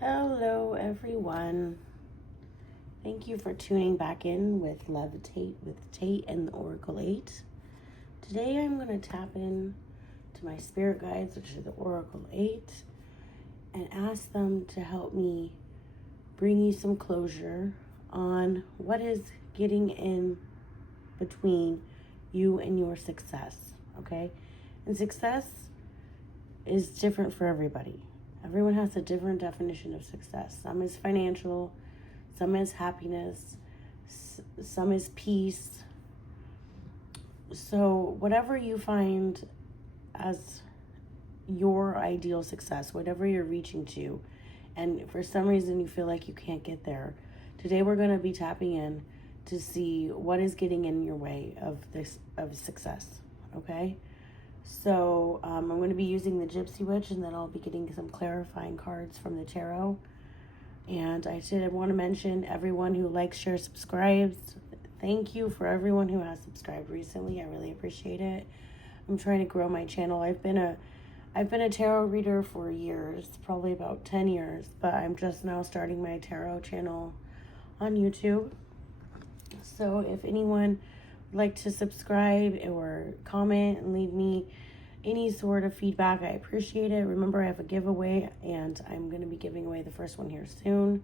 Hello everyone. Thank you for tuning back in with Levitate with Tate and the Oracle 8. Today I'm going to tap in to my spirit guides, which are the Oracle 8, and ask them to help me bring you some closure on what is getting in between you and your success, okay? And success is different for everybody. Everyone has a different definition of success. Some is financial, some is happiness, some is peace. So whatever you find as your ideal success, whatever you're reaching to, and for some reason you feel like you can't get there, today we're going to be tapping in to see what is getting in your way of success, okay? So I'm going to be using the Gypsy Witch, and then I'll be getting some clarifying cards from the tarot. And I want to mention everyone who likes, shares, subscribes. Thank you for everyone who has subscribed recently. I really appreciate it. I'm trying to grow my channel. I've been a tarot reader for years, probably about 10 years, but I'm just now starting my tarot channel on YouTube. So if anyone like to subscribe or comment and leave me any sort of feedback, I appreciate it. Remember, I have a giveaway, and I'm going to be giving away the first one here soon.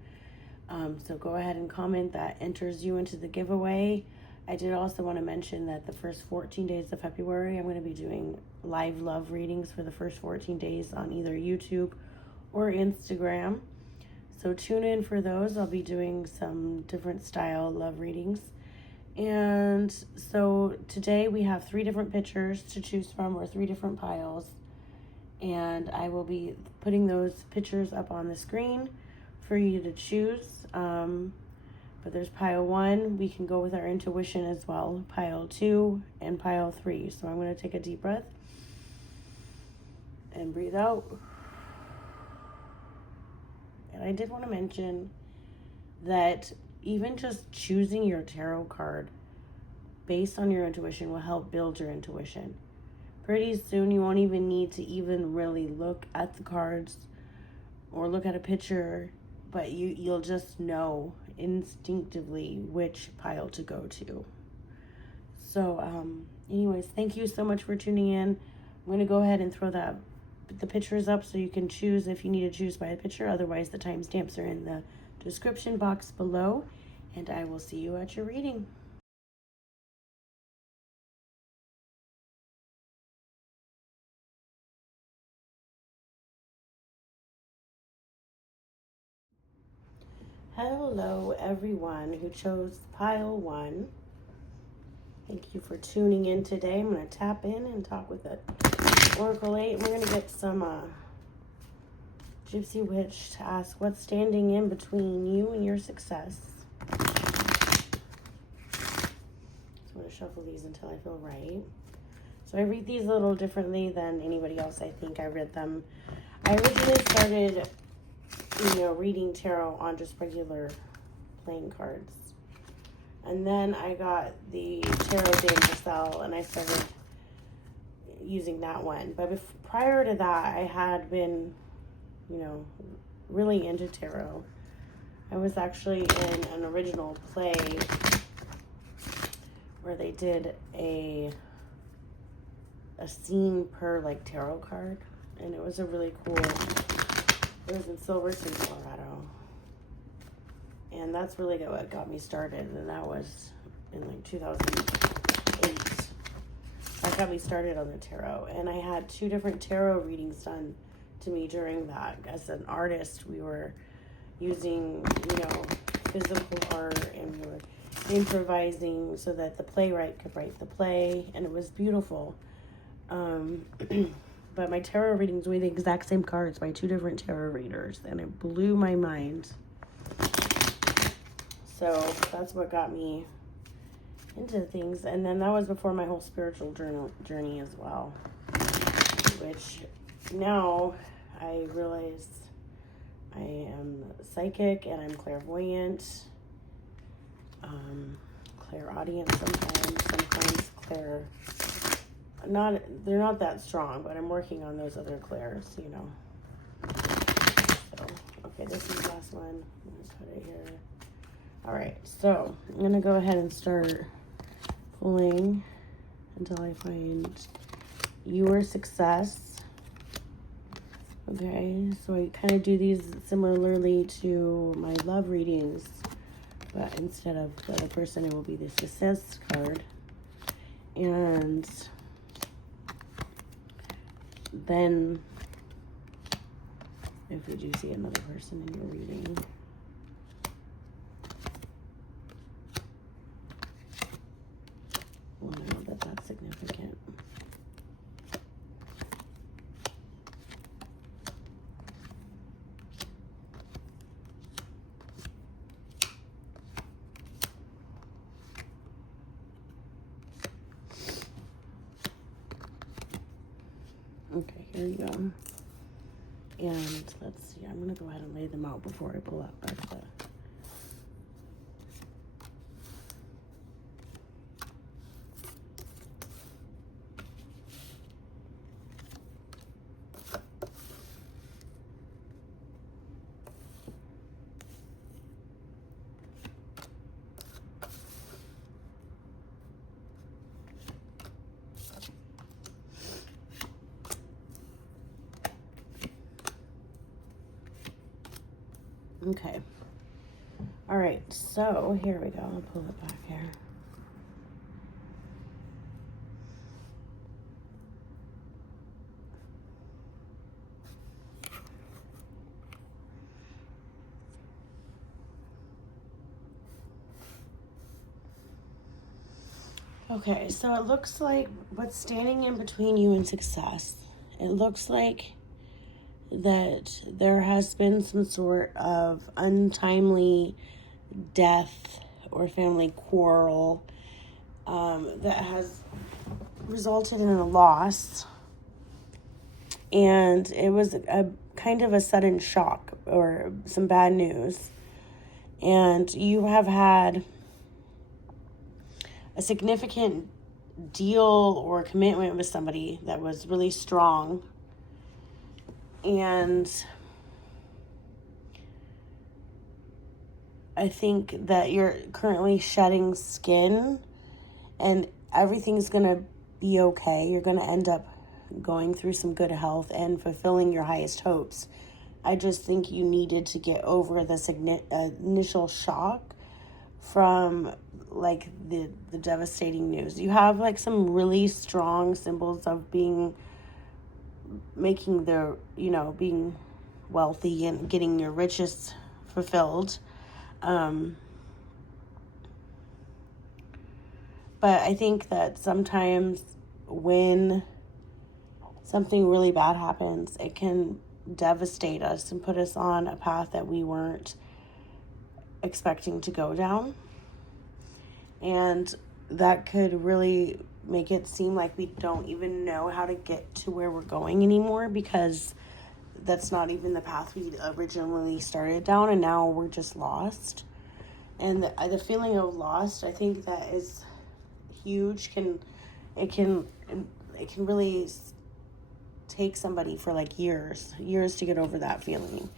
So go ahead and comment. That enters you into the giveaway. I did also want to mention that the first 14 days of February, I'm going to be doing live love readings for the first 14 days on either YouTube or Instagram. So tune in for those. I'll be doing some different style love readings. And so today we have 3 different pictures to choose from, or 3 different piles. And I will be putting those pictures up on the screen for you to choose. But there's pile 1. We can go with our intuition as well. Pile 2 and pile 3. So I'm going to take a deep breath and breathe out. And I did want to mention that even just choosing your tarot card based on your intuition will help build your intuition. Pretty soon you won't even need to even really look at the cards or look at a picture, but you'll just know instinctively which pile to go to. So anyways, thank you so much for tuning in. I'm going to go ahead and throw the pictures up so you can choose if you need to choose by a picture. Otherwise, the timestamps are in the description box below, and I will see you at your reading. Hello everyone who chose pile 1. Thank you for tuning in today. I'm going to tap in and talk with the Oracle 8. We're going to get some Gypsy Witch to ask what's standing in between you and your success. So I'm going to shuffle these until I feel right. So I read these a little differently than anybody else. I think I read them. I originally started, reading tarot on just regular playing cards. And then I got the Tarot de Marcel, and I started using that one. But prior to that, I had been really into tarot. I was actually in an original play where they did a scene per tarot card, and it was a really cool. It was in Silverton, Colorado, and that's really what got me started. And that was in 2008. That got me started on the tarot, and I had 2 different tarot readings done to me during that. As an artist, we were using physical art, and we were improvising so that the playwright could write the play, and it was beautiful. But my tarot readings were the exact same cards by 2 different tarot readers, and it blew my mind. So that's what got me into things. And then that was before my whole spiritual journey as well, which now I realize I am psychic and I'm clairvoyant, clairaudient sometimes they're not that strong, but I'm working on those other clairs, So, okay, this one. I'm going to put it here. All right, so I'm going to go ahead and start pulling until I find your success. Okay, so I kind of do these similarly to my love readings, but instead of the other person, it will be the success card. And then if you do see another person in your reading, we'll know that that's significant. Okay, here you go. And let's see, I'm going to go ahead and lay them out before I pull out back the... Okay. All right, so here we go. I'll pull it back here. Okay, so it looks like what's standing in between you and success. It looks like that there has been some sort of untimely death or family quarrel that has resulted in a loss, and it was a kind of a sudden shock or some bad news, and you have had a significant deal or commitment with somebody that was really strong. And I think that you're currently shedding skin and everything's going to be okay. You're going to end up going through some good health and fulfilling your highest hopes. I just think you needed to get over the initial shock from like the devastating news. You have like some really strong symbols of being wealthy and getting your riches fulfilled. But I think that sometimes when something really bad happens, it can devastate us and put us on a path that we weren't expecting to go down. And that could really make it seem like we don't even know how to get to where we're going anymore, because that's not even the path we originally started down, and now we're just lost. And the feeling of lost, I think that is huge. It can really take somebody for like years to get over that feeling.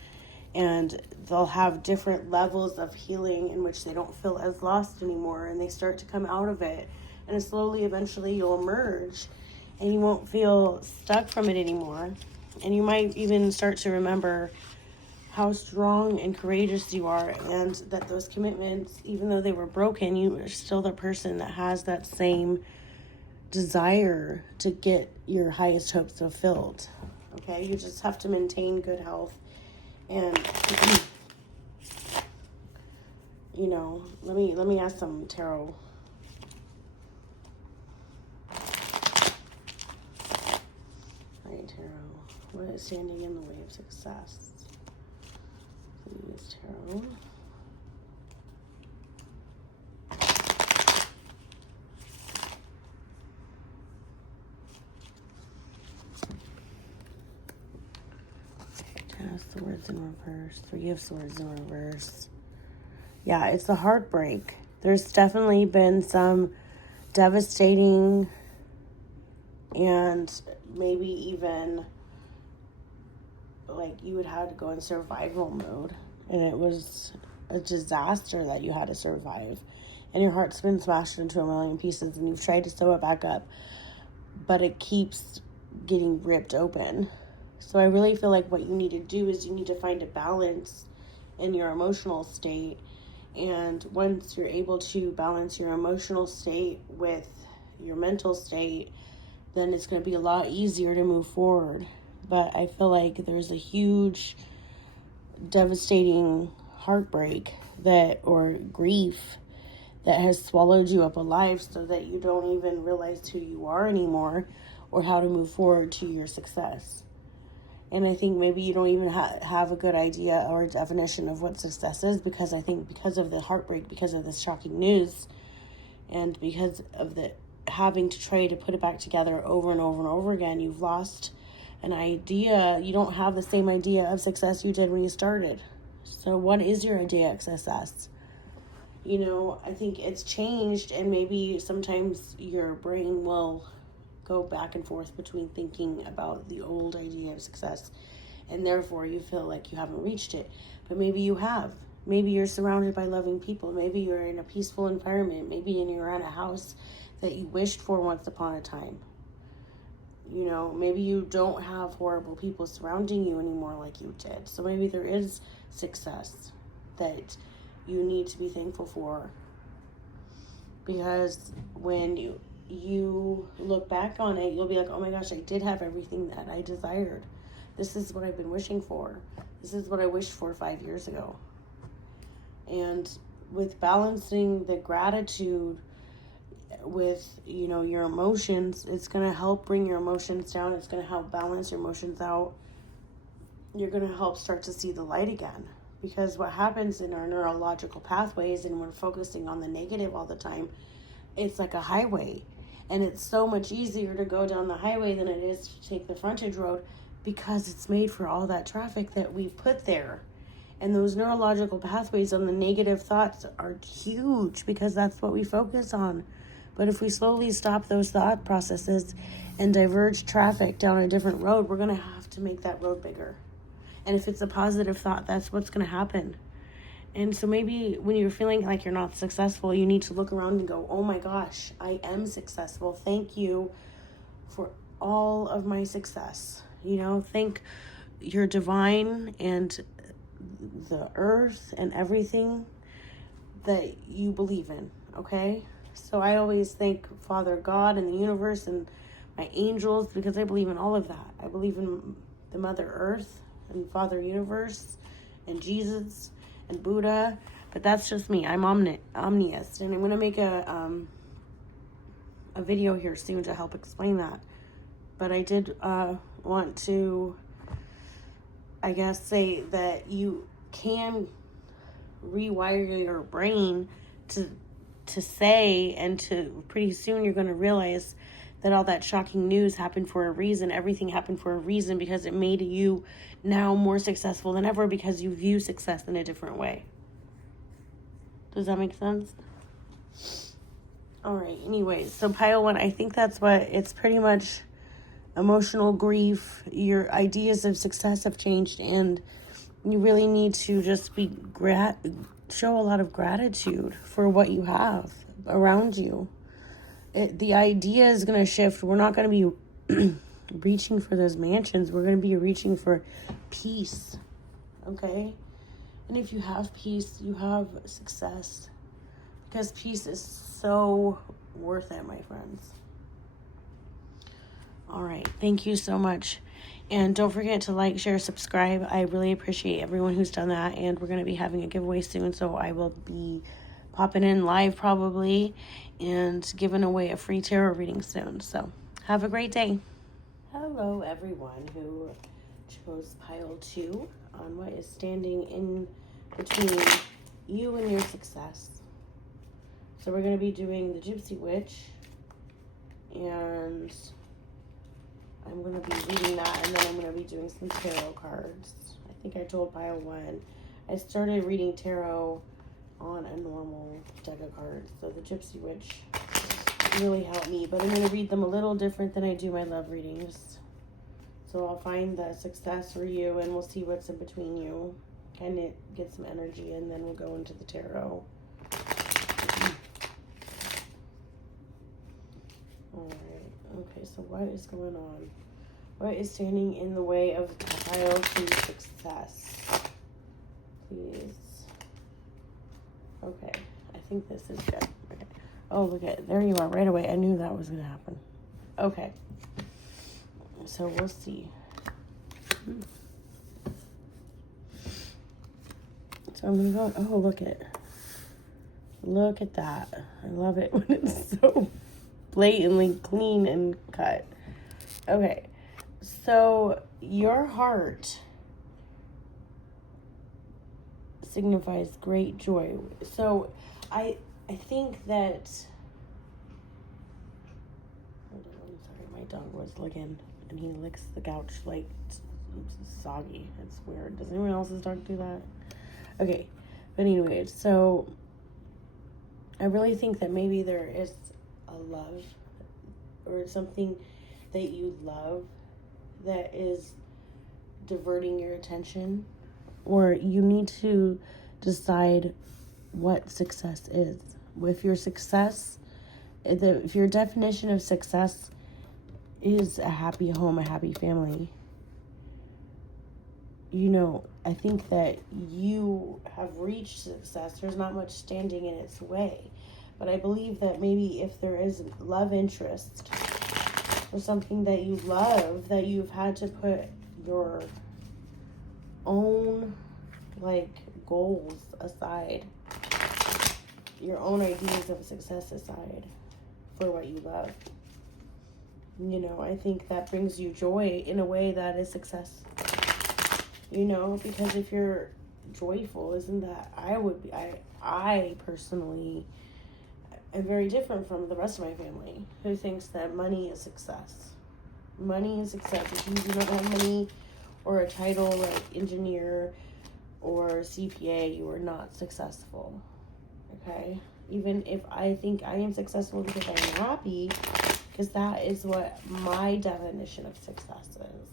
And they'll have different levels of healing in which they don't feel as lost anymore, and they start to come out of it. And slowly, eventually, you'll emerge, and you won't feel stuck from it anymore. And you might even start to remember how strong and courageous you are, and that those commitments, even though they were broken, you are still the person that has that same desire to get your highest hopes fulfilled. Okay, you just have to maintain good health. And let me ask some tarot. Alright, tarot. What is standing in the way of success? Please, tarot. Ten of Swords in reverse. 3 of Swords in reverse. Yeah, it's a heartbreak. There's definitely been some devastating and maybe even like you would have to go in survival mode and it was a disaster that you had to survive. And your heart's been smashed into a million pieces, and you've tried to sew it back up, but it keeps getting ripped open. So I really feel like what you need to do is you need to find a balance in your emotional state. And once you're able to balance your emotional state with your mental state, then it's going to be a lot easier to move forward. But I feel like there's a huge, devastating heartbreak or grief that has swallowed you up alive, so that you don't even realize who you are anymore or how to move forward to your success. And I think maybe you don't even have a good idea or definition of what success is, because I think because of the heartbreak, because of this shocking news, and because of the having to try to put it back together over and over and over again, you've lost an idea. You don't have the same idea of success you did when you started. So what is your idea of success? You know, I think it's changed, and maybe sometimes your brain will go back and forth between thinking about the old idea of success, and therefore you feel like you haven't reached it. But maybe you have. Maybe you're surrounded by loving people. Maybe you're in a peaceful environment. Maybe you're in a house that you wished for once upon a time. You know, maybe you don't have horrible people surrounding you anymore like you did. So maybe there is success that you need to be thankful for. Because when you look back on it, you'll be like, oh my gosh, I did have everything that I desired. This is what I've been wishing for. This is what I wished for 5 years ago. And with balancing the gratitude with, you know, your emotions, it's going to help bring your emotions down. It's going to help balance your emotions out. You're going to help start to see the light again. Because what happens in our neurological pathways, and we're focusing on the negative all the time, it's like a highway. And it's so much easier to go down the highway than it is to take the frontage road, because it's made for all that traffic that we put there. And those neurological pathways on the negative thoughts are huge, because that's what we focus on. But if we slowly stop those thought processes and diverge traffic down a different road, we're going to have to make that road bigger. And if it's a positive thought, that's what's going to happen. And so maybe when you're feeling like you're not successful, you need to look around and go, oh my gosh, I am successful. Thank you for all of my success. You know, thank your divine and the earth and everything that you believe in, okay? So I always thank Father God and the universe and my angels, because I believe in all of that. I believe in the Mother Earth and Father Universe and Jesus and Buddha, but that's just me. I'm omniist, and I'm going to make a video here soon to help explain that. But I did want to, I guess, say that you can rewire your brain to say, and to pretty soon you're going to realize that all that shocking news happened for a reason. Everything happened for a reason, because it made you now more successful than ever, because you view success in a different way. Does that make sense? All right. Anyways, so pile 1, I think that's what it's pretty much. Emotional grief, your ideas of success have changed, and you really need to just be show a lot of gratitude for what you have around you. The idea is going to shift. We're not going to be reaching for those mansions. We're going to be reaching for peace. Okay? And if you have peace, you have success. Because peace is so worth it, my friends. All right. Thank you so much. And don't forget to like, share, subscribe. I really appreciate everyone who's done that. And we're going to be having a giveaway soon. So I will be popping in live probably and giving away a free tarot reading soon. So have a great day. Hello, everyone who chose pile 2 on what is standing in between you and your success. So we're going to be doing the Gypsy Witch, and I'm going to be reading that, and then I'm going to be doing some tarot cards. I think I told pile 1. I started reading tarot on a normal deck of cards, so the Gypsy Witch really helped me, but I'm going to read them a little different than I do my love readings. So I'll find the success for you, and we'll see what's in between you, kind of get some energy, and then we'll go into the tarot. Alright, okay, so what is going on? What is standing in the way of child to success? Please. Okay, I think this is good. Okay. Oh, look at, there you are, right away. I knew that was going to happen. Okay. So we'll see. So I'm going to go, oh, look at that. I love it when it's so blatantly clean and cut. Okay. So your heart signifies great joy. So I think that, hold on, I'm sorry, my dog was licking and he licks the couch like it's soggy. It's weird. Does anyone else's dog do that? Okay, but anyway, so I really think that maybe there is a love or something that you love that is diverting your attention, or you need to decide what success is. If your success, if your definition of success is a happy home, a happy family, you know, I think that you have reached success. There's not much standing in its way. But I believe that maybe if there is love interest or something that you love, that you've had to put your own, like, goals aside, your own ideas of success aside for what you love. You know, I think that brings you joy in a way that is success. You know, because if you're joyful, isn't that, I personally am very different from the rest of my family who thinks that money is success. Money is success. If you do not have money or a title like engineer or CPA, you are not successful. Okay? Even if I think I am successful because I am happy, because that is what my definition of success is.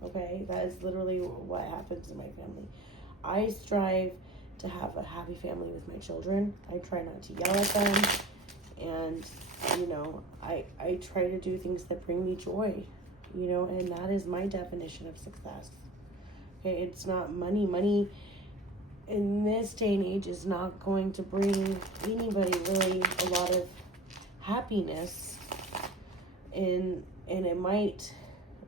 Okay? That is literally what happens in my family. I strive to have a happy family with my children. I try not to yell at them. And, you know, I try to do things that bring me joy, you know, and that is my definition of success. Okay, it's not money. Money in this day and age is not going to bring anybody really a lot of happiness. And it might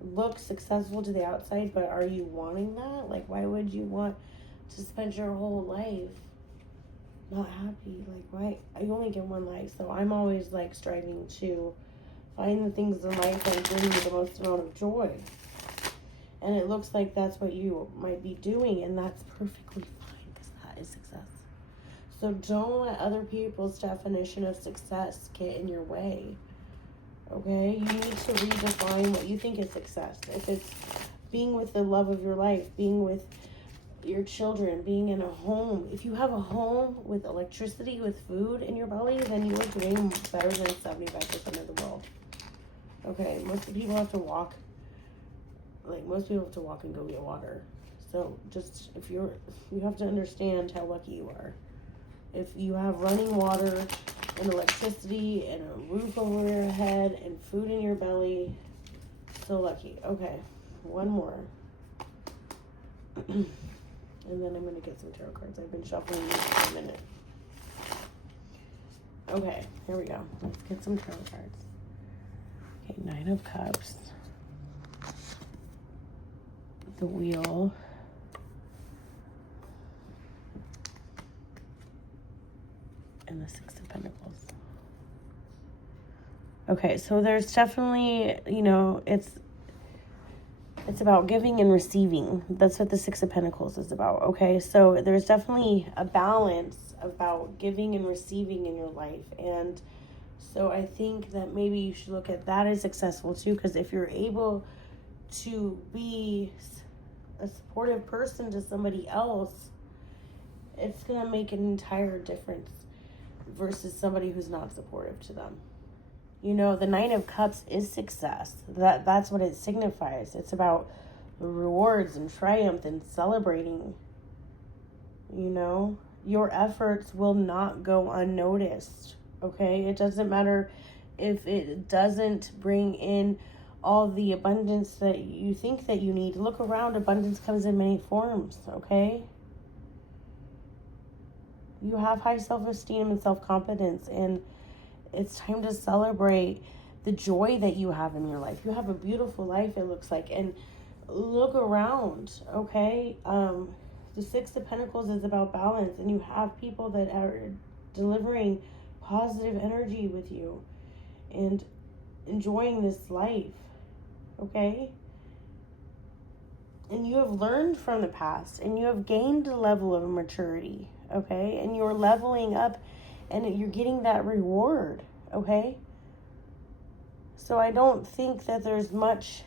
look successful to the outside, but are you wanting that? Like, why would you want to spend your whole life not happy? Like, why? You only get one life, so I'm always like striving to find the things in life that bring me the most amount of joy. And it looks like that's what you might be doing, and that's perfectly fine because that is success. So don't let other people's definition of success get in your way. Okay? You need to redefine what you think is success. If it's being with the love of your life, being with your children, being in a home. If you have a home with electricity, with food in your belly, then you are doing better than 75% of the world. Okay, most people have to walk. Like, most people have to walk and go get water. So just, you have to understand how lucky you are. If you have running water and electricity and a roof over your head and food in your belly, so lucky. Okay, one more. And then I'm going to get some tarot cards. I've been shuffling these for a minute. Okay, here we go. Let's get some tarot cards. Okay, Nine of Cups. The Wheel. And the Six of Pentacles. Okay, so there's definitely, you know, it's about giving and receiving. That's what the Six of Pentacles is about, okay? So there's definitely a balance about giving and receiving in your life. And so I think that maybe you should look at that as successful too, because if you're able to be a supportive person to somebody else, it's going to make an entire difference versus somebody who's not supportive to them. You know, the Nine of Cups is success. That's what it signifies. It's about rewards and triumph and celebrating. you know? Your efforts will not go unnoticed, okay? It doesn't matter if it doesn't bring in all the abundance that you think that you need. Look around, abundance comes in many forms, okay? You have high self-esteem and self-confidence, and it's time to celebrate the joy that you have in your life. You have a beautiful life, it looks like, and look around, okay? The Six of Pentacles is about balance, and you have people that are delivering positive energy with you and enjoying this life, okay? And you have learned from the past, and you have gained a level of maturity, okay? And you're leveling up, and you're getting that reward, okay? So I don't think that there's much,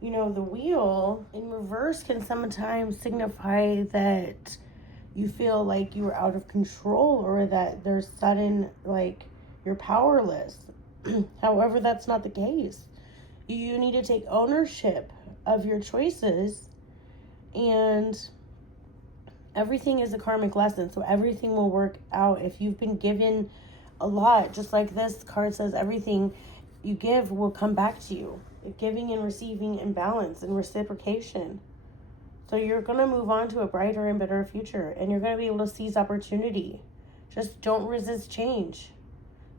you know, the wheel in reverse can sometimes signify that you feel like you are out of control, or that there's sudden, like, you're powerless. However, that's not the case. You need to take ownership of your choices, and everything is a karmic lesson, so everything will work out. If you've been given a lot, just like this card says, everything you give will come back to you. Giving and receiving in balance and reciprocation. So you're going to move on to a brighter and better future, and you're going to be able to seize opportunity. Just don't resist change.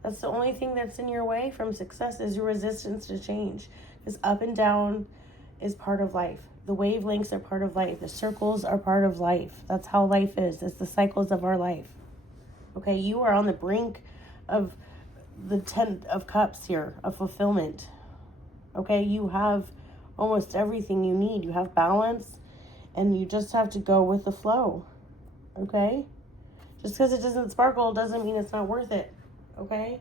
That's the only thing that's in your way from success, is your resistance to change. Because up and down is part of life. The wavelengths are part of life. The circles are part of life. That's how life is. It's the cycles of our life. Okay, you are on the brink of the 10 of Cups here, of fulfillment. Okay, you have almost everything you need. You have balance, and you just have to go with the flow. Okay? Just because it doesn't sparkle doesn't mean it's not worth it. Okay?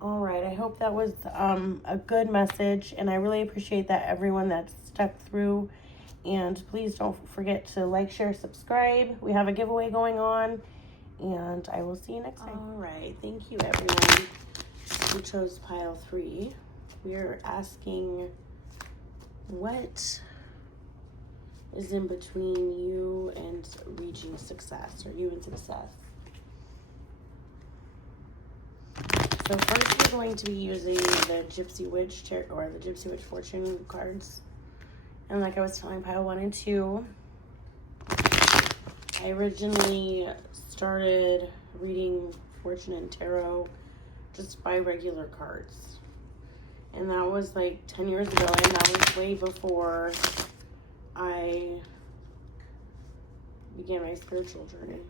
All right, I hope that was a good message, and I really appreciate that everyone that's stuck through. And please don't forget to like, share, subscribe. We have a giveaway going on, and I will see you next time. All right, thank you everyone who chose pile 3. We're asking, what is in between you and reaching success, or you and success? So first we're going to be using the Gypsy Witch or the Gypsy Witch Fortune cards. And like I was telling pile 1 and 2, I originally started reading Fortune and Tarot just by regular cards. And that was like 10 years ago, and that was way before I began my spiritual journey.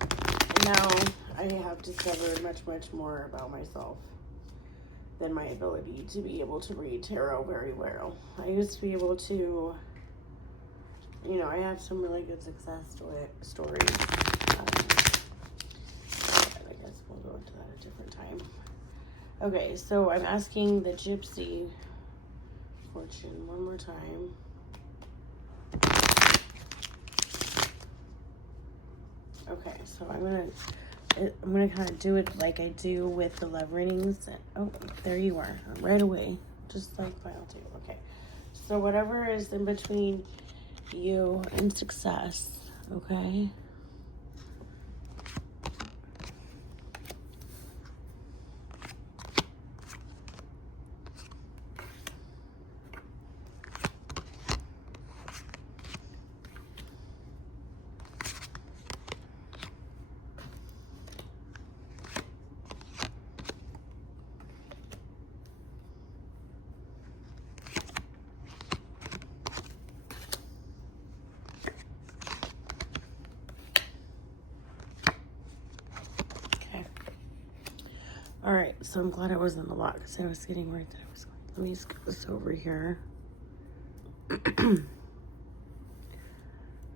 And now I have discovered much, much more about myself than my ability to be able to read tarot very well. I used to be able to, you know, I have some really good success stories. I guess we'll go into that at a different time. Okay, so I'm asking the Gypsy Fortune one more time. Okay, so I'm gonna kind of do it like I do with the love readings. Oh, there you are, right away, just like pile 2. Okay, so whatever is in between you and success, okay? All right, so I'm glad I wasn't a lot because I was getting worried that I was going. Let me just get this over here.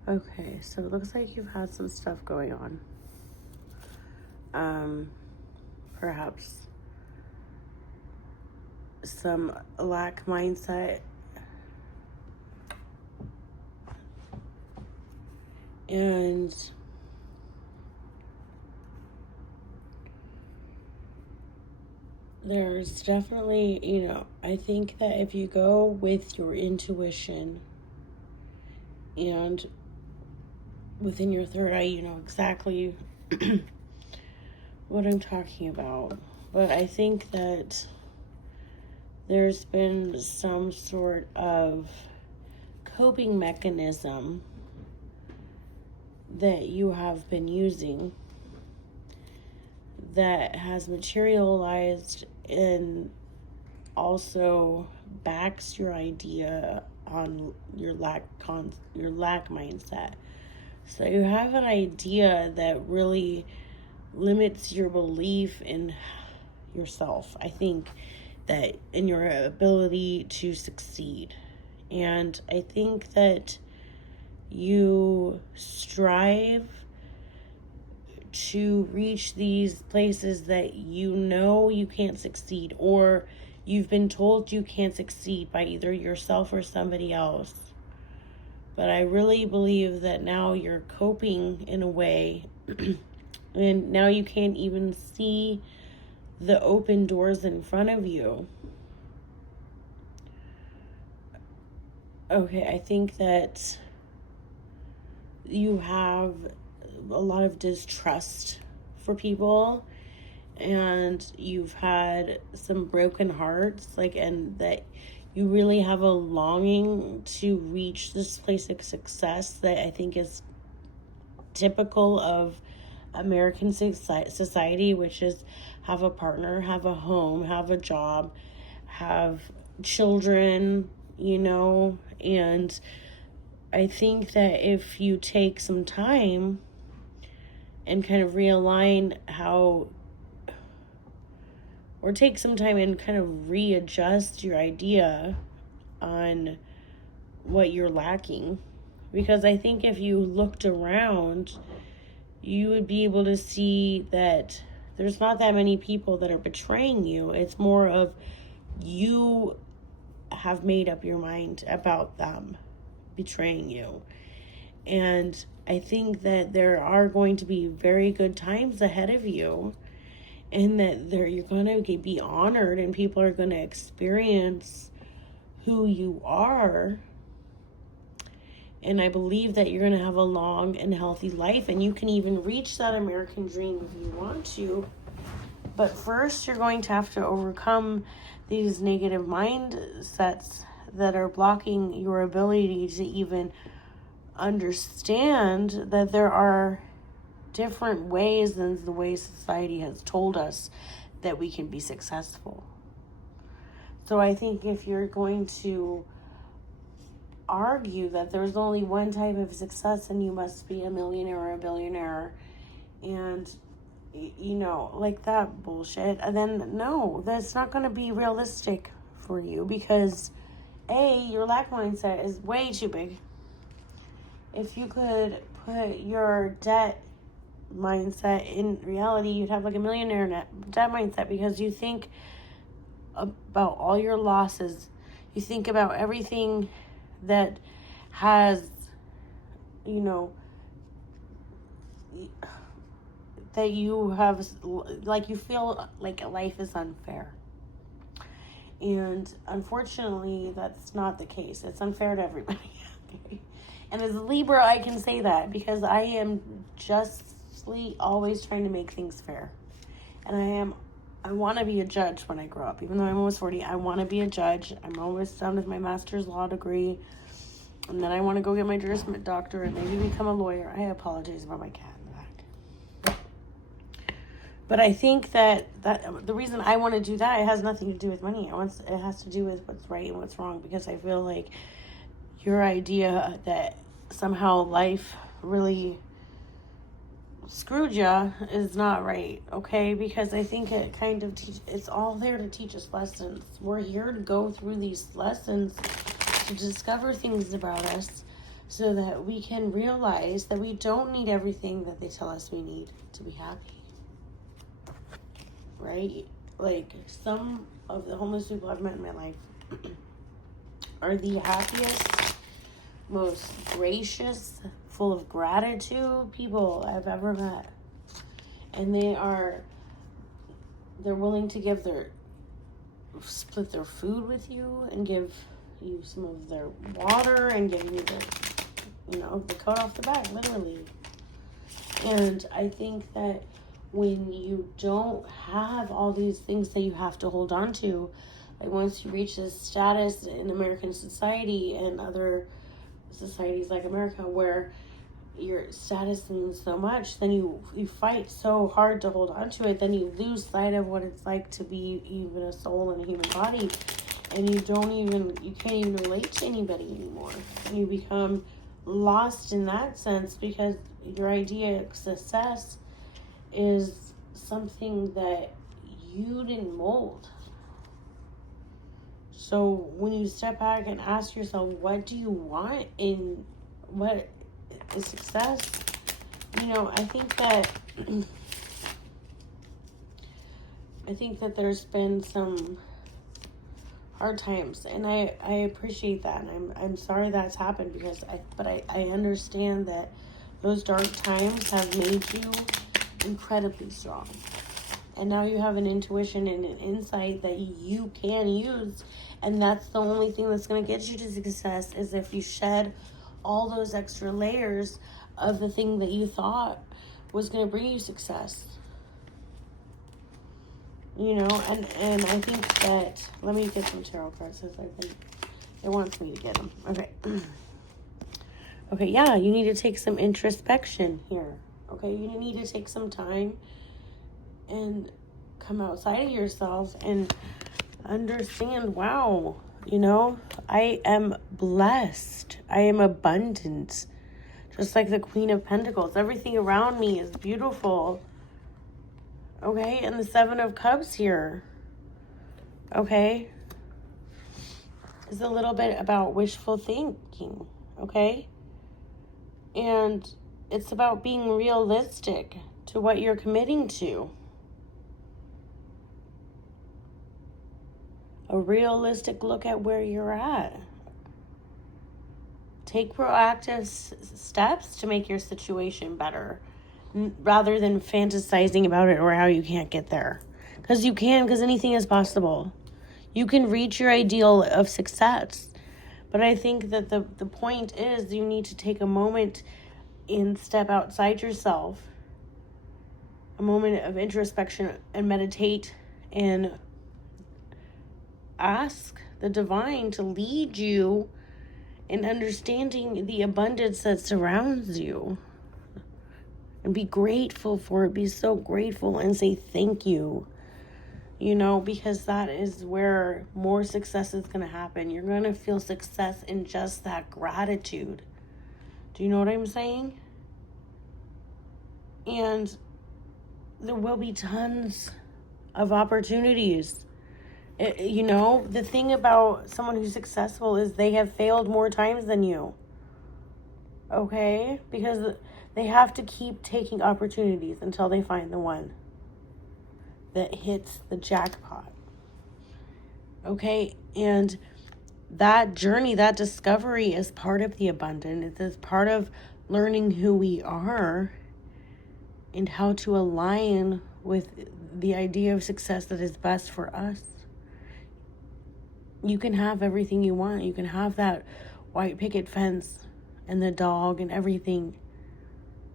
Okay, so it looks like you've had some stuff going on. Perhaps some lack mindset. And there's definitely, you know, I think that if you go with your intuition And within your third eye, you know exactly what I'm talking about. But I think that there's been some sort of coping mechanism that you have been using that has materialized and also backs your idea on your lack mindset. So you have an idea that really limits your belief in yourself. I think that in your ability to succeed. And I think that you strive to reach these places that you know you can't succeed, or you've been told you can't succeed by either yourself or somebody else. But I really believe that now you're coping in a way and now you can't even see the open doors in front of you. Okay, I think that you have a lot of distrust for people, and you've had some broken hearts, and that you really have a longing to reach this place of success that I think is typical of American society, which is have a partner, have a home, have a job, have children, and I think that if you take some time and kind of realign take some time and kind of readjust your idea on what you're lacking. Because I think if you looked around, you would be able to see that there's not that many people that are betraying you. It's more of you have made up your mind about them betraying you. And I think that there are going to be very good times ahead of you, and that you're going to be honored, and people are going to experience who you are. And I believe that you're going to have a long and healthy life, and you can even reach that American dream if you want to. But first, you're going to have to overcome these negative mindsets that are blocking your ability to even understand that there are different ways than the way society has told us that we can be successful. So I think if you're going to argue that there's only one type of success and you must be a millionaire or a billionaire, and that bullshit, and then no, that's not going to be realistic for you, because your lack mindset is way too big. If you could put your debt mindset in reality, you'd have a millionaire debt mindset, because you think about all your losses. You think about everything that has, that you have, you feel like life is unfair. And unfortunately, that's not the case. It's unfair to everybody. And as a Libra, I can say that because I am justly always trying to make things fair. And I want to be a judge when I grow up. Even though I'm almost 40, I want to be a judge. I'm almost done with my master's law degree. And then I want to go get my Juris Doctorate and maybe become a lawyer. I apologize about my cat in the back. But I think that the reason I want to do that, it has nothing to do with money. It has to do with what's right and what's wrong. Because I feel like your idea that somehow life really screwed you is not right, okay? Because I think it kind of it's all there to teach us lessons. We're here to go through these lessons to discover things about us so that we can realize that we don't need everything that they tell us we need to be happy, right? Some of the homeless people I've met in my life are the happiest, most gracious, full of gratitude people I've ever met. And they're willing to split their food with you and give you some of their water and give you the coat off the back, literally. And I think that when you don't have all these things that you have to hold on to, like once you reach this status in American society and other societies like America where your status means so much, then you fight so hard to hold on to it, then you lose sight of what it's like to be even a soul in a human body, and you can't even relate to anybody anymore, and you become lost in that sense because your idea of success is something that you didn't mold. So when you step back and ask yourself, what do you want in what is success? I think that there's been some hard times, and I appreciate that, and I'm sorry that's happened but I understand that those dark times have made you incredibly strong. And now you have an intuition and an insight that you can use. And that's the only thing that's going to get you to success, is if you shed all those extra layers of the thing that you thought was going to bring you success. And I think that, let me get some tarot cards since it wants me to get them. Okay. Okay, yeah, you need to take some introspection here. Okay, you need to take some time and come outside of yourself and understand, wow, I am blessed. I am abundant. Just like the Queen of Pentacles. Everything around me is beautiful. Okay, and the Seven of Cups here. Okay. Is a little bit about wishful thinking. Okay. And it's about being realistic to what you're committing to. A realistic look at where you're at. Take proactive steps to make your situation better, rather than fantasizing about it or how you can't get there. Because you can, because anything is possible. You can reach your ideal of success. But I think that the point is you need to take a moment and step outside yourself. A moment of introspection and meditate and ask the divine to lead you in understanding the abundance that surrounds you. And be grateful for it. Be so grateful and say thank you. Because that is where more success is going to happen. You're going to feel success in just that gratitude. Do you know what I'm saying? And there will be tons of opportunities. The thing about someone who's successful is they have failed more times than you. Okay? Because they have to keep taking opportunities until they find the one that hits the jackpot. Okay? And that journey, that discovery is part of the abundance. It's part of learning who we are and how to align with the idea of success that is best for us. You can have everything you want. You can have that white picket fence and the dog and everything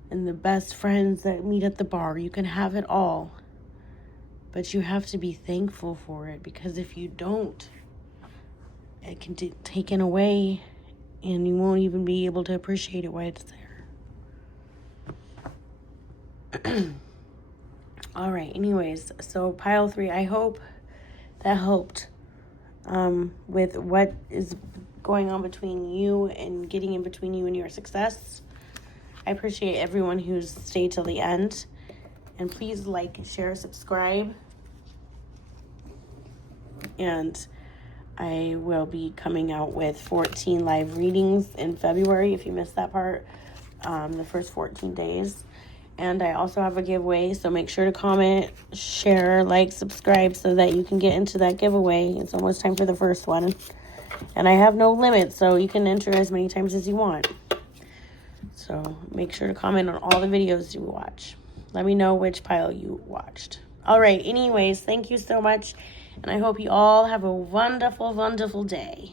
and the best friends that meet at the bar. You can have it all. But you have to be thankful for it, because if you don't, it can be taken away and you won't even be able to appreciate it while it's there. All right, anyways, so pile 3, I hope that helped with what is going on between you and getting in between you and your success. I appreciate everyone who's stayed till the end. And please like, share, subscribe. And I will be coming out with 14 live readings in February, if you missed that part, the first 14 days. And I also have a giveaway, so make sure to comment, share, like, subscribe so that you can get into that giveaway. It's almost time for the first one. And I have no limit, so you can enter as many times as you want. So make sure to comment on all the videos you watch. Let me know which pile you watched. All right, anyways, thank you so much. And I hope you all have a wonderful, wonderful day.